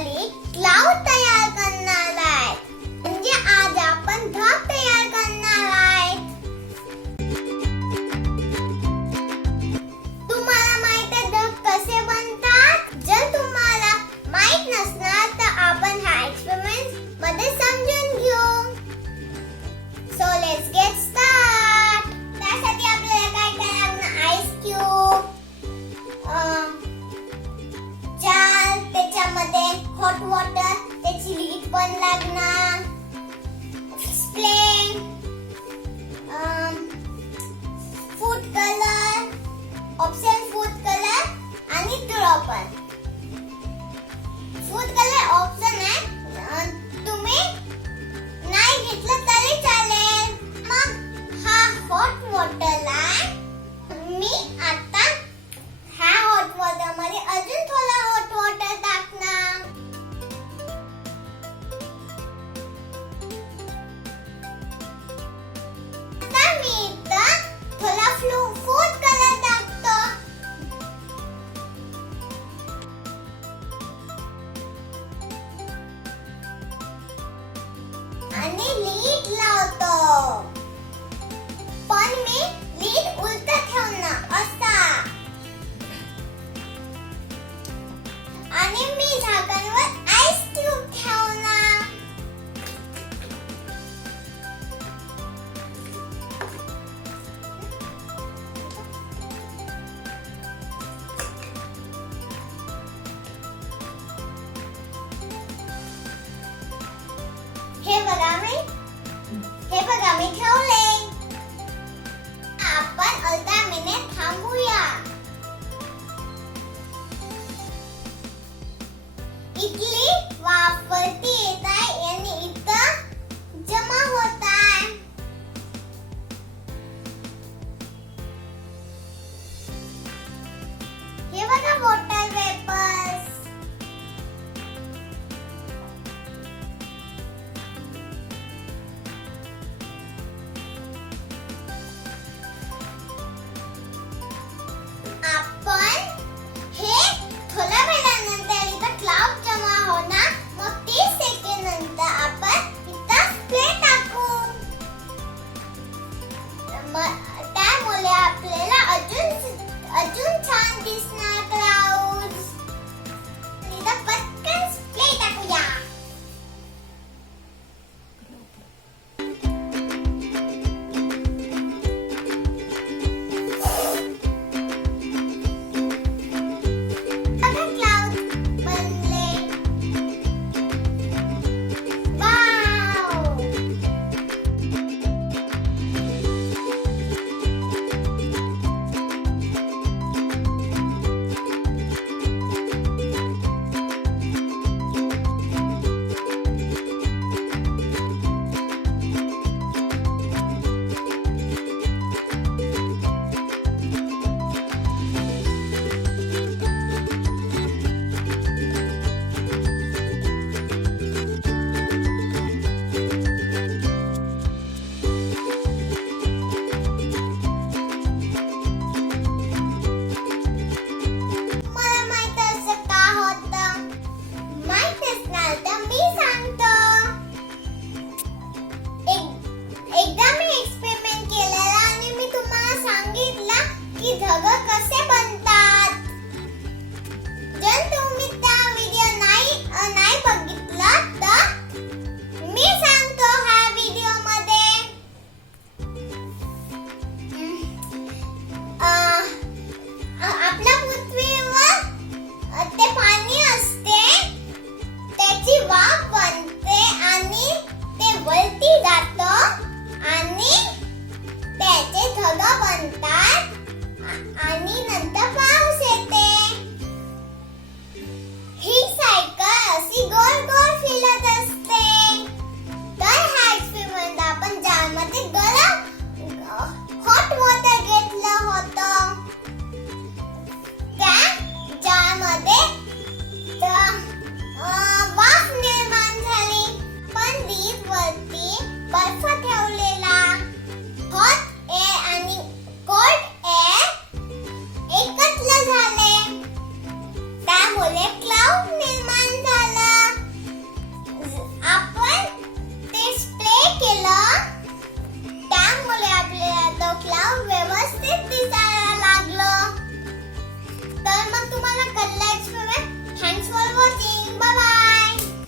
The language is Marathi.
बेसिकली क्लाउड तयार करणार आहे. म्हणजे आज आपण ढग तयार करणार आहे. तुम्हाला माहित आहे ढग कसे बनतात? जर तुम्हाला माहित नसणार तर आपण हा एक्सपेरिमेंट मध्ये समजून घेऊ. So let's get start. त्यासाठी आपल्याला काय करावं लागणार? आईस क्यूब, जार, त्याच्यामध्ये हॉट वॉटर, त्याची लीड पण लागणार, स्प्ले, food colour, option food colour आणि ड्रॉपर. फूड कलर ऑप्शन आहे, तुम्ही नाही घेतलं तरी चालेल. मग हा हॉट वॉटरला मी आता ह्या हॉट वॉटर मध्ये अजून थोडा हॉट वॉटर टाकणार. आता मी इथं थोडा फूड कलर टाकतो आणि लीड लावतो. पण मी लीड उलट ठेवणार असा. आणि मी झाकणवर आईस क्यूब ठेवणार. हे बघा मी ठेवले. आपण अर्धा मिनिट थांबूया. इथली वाफ वरती येत आहे आणि इथं जमा होत आहे. हे बघा वॉटर वेपर्स. आपण हे थोड्या वेळानंतर इथं क्लाउड जमा होणार. मग 30 सेकंद नंतर आपण इथं स्प्रे टाकू. त्यामुळे आपल्याला अजून छान दिसणार क्लाउड्स. इथं पटकन स्प्रे टाकूया. ढग कसे बनतात. जर तुम्ही त्या व्हिडिओ नाही बघितला तर मी सांगतो ह्या व्हिडिओ मध्ये. आपल्या पृथ्वीवर ते पाणी असते, त्याची वाफ बनते आणि ते वरती जातं आणि त्याचे ढग बनतात आणि नंतर पाऊस येते. ही सायकल अशी गोल गोल फिरत असते. तर हा एक्सपेरिमेंट आपण ज्यामध्ये गरम हॉट वॉटर घेतलं होतं. त्या ज्यामध्ये वाफ निर्माण झाली. पण लीड वरती बर्फ ठेवलेला. हॉट एअर आणि कोल्ड एअर एकत्र झाले. त्यामुळे